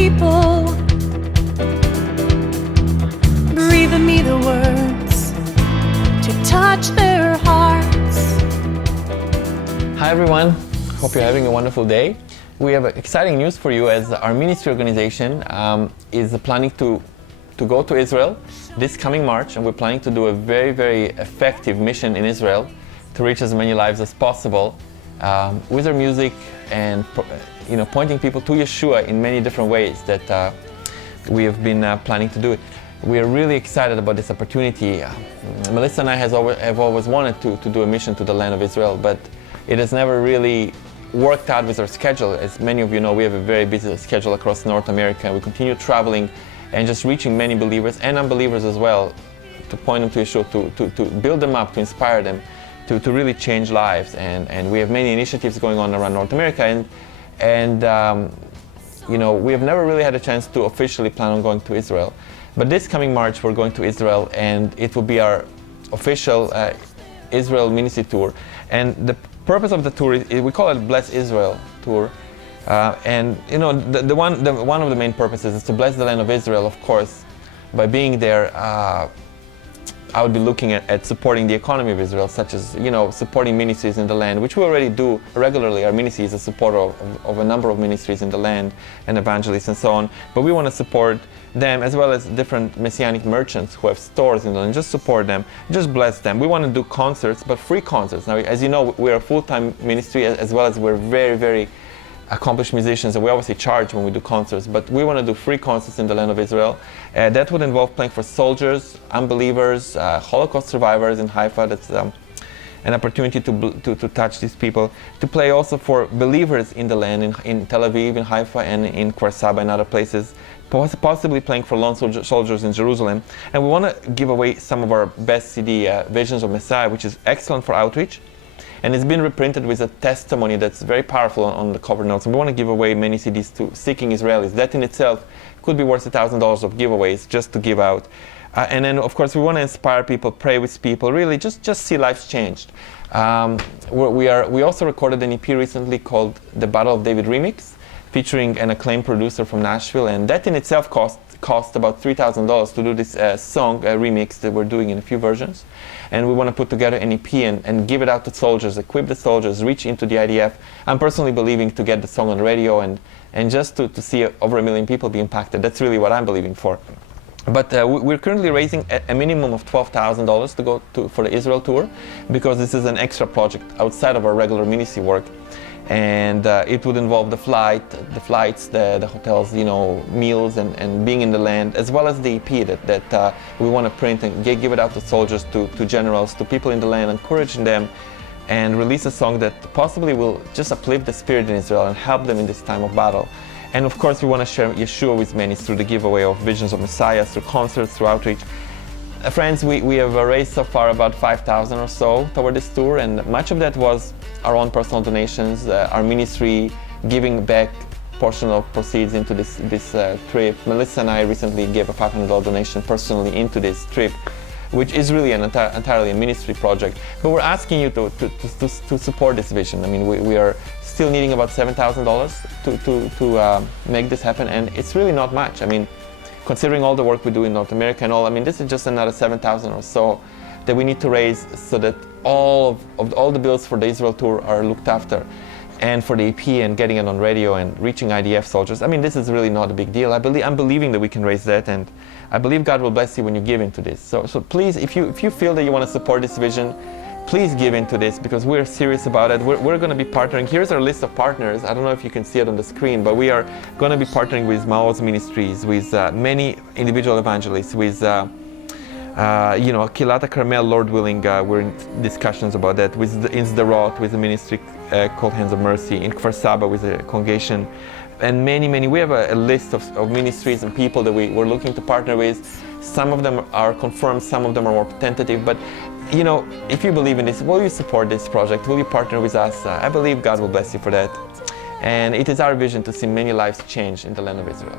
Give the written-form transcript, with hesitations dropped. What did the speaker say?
people. Breathe in me the words to touch their hearts. Hi everyone, hope you're having a wonderful day. We have exciting news for you as our ministry organization is planning to go to Israel this coming March, and we're planning to do a very, very effective mission in Israel to reach as many lives as possible with our music and pointing people to Yeshua in many different ways that we have been planning to do it. We are really excited about this opportunity. Melissa and I have always wanted to do a mission to the land of Israel, but it has never really worked out with our schedule. As many of you know, we have a very busy schedule across North America. We continue traveling and just reaching many believers and unbelievers as well, to point them to Yeshua, to build them up, to inspire them, to really change lives. And we have many initiatives going on around North America, and we have never really had a chance to officially plan on going to Israel. But this coming March, we're going to Israel, and it will be our official Israel ministry tour. And the purpose of the tour is, we call it Bless Israel Tour. One of the main purposes is to bless the land of Israel, of course. By being there, I would be looking at supporting the economy of Israel, such as supporting ministries in the land, which we already do regularly. Our ministry is a supporter of a number of ministries in the land and evangelists and so on. But we want to support them as well as different messianic merchants who have stores in the land. Just support them, just bless them. We want to do concerts, but free concerts. Now, as you know, we're a full-time ministry as well as we're very, very accomplished musicians, and we obviously charge when we do concerts, but we want to do free concerts in the land of Israel. That would involve playing for soldiers, unbelievers, Holocaust survivors in Haifa. That's an opportunity to touch these people. To play also for believers in the land, in Tel Aviv, in Haifa, and in Kfar Saba and other places. Possibly playing for lone soldiers in Jerusalem. And we want to give away some of our best CD, Visions of Messiah, which is excellent for outreach. And it's been reprinted with a testimony that's very powerful on the cover notes. And we want to give away many CDs to Seeking Israelis. That in itself could be worth $1,000 of giveaways just to give out. And then, of course, we want to inspire people, pray with people, really just see lives changed. We also recorded an EP recently called The Battle of David Remix, featuring an acclaimed producer from Nashville. And that in itself cost about $3,000 to do this song remix that we're doing in a few versions. And we want to put together an EP and give it out to soldiers, equip the soldiers, reach into the IDF. I'm personally believing to get the song on the radio and just to see over 1 million people be impacted. That's really what I'm believing for. But we're currently raising a minimum of $12,000 to go for the Israel tour, because this is an extra project outside of our regular ministry work. And it would involve the flights, the hotels, meals, and being in the land, as well as the EP that we want to print and give it out to soldiers, to generals, to people in the land, encouraging them, and release a song that possibly will just uplift the spirit in Israel and help them in this time of battle. And of course, we want to share Yeshua with many through the giveaway of Visions of Messiah, through concerts, through outreach. Friends, we have raised so far about $5,000 or so toward this tour, and much of that was our own personal donations, our ministry giving back portion of proceeds into this trip. Melissa and I recently gave a $500 donation personally into this trip, which is really entirely a ministry project. But we're asking you to support this vision. I mean, we are still needing about $7,000 to make this happen, and it's really not much. I mean, considering all the work we do in North America and all, I mean, this is just another $7,000 or so that we need to raise so that all the bills for the Israel tour are looked after, and for the EP and getting it on radio and reaching IDF soldiers. I mean, this is really not a big deal. I'm believing that we can raise that, and I believe God will bless you when you give into this. So please, if you feel that you want to support this vision, please give into this, because we're serious about it. We're going to be partnering. Here's our list of partners. I don't know if you can see it on the screen, but we are going to be partnering with Maoz Ministries, with many individual evangelists, with Kilata Carmel, Lord willing, we're in discussions about that, with in Sderot, with the ministry called Hands of Mercy, in Kfar Saba with a congregation, and many. We have a list of ministries and people that we're looking to partner with. Some of them are confirmed, some of them are more tentative, but if you believe in this, will you support this project? Will you partner with us? I believe God will bless you for that. And it is our vision to see many lives change in the land of Israel.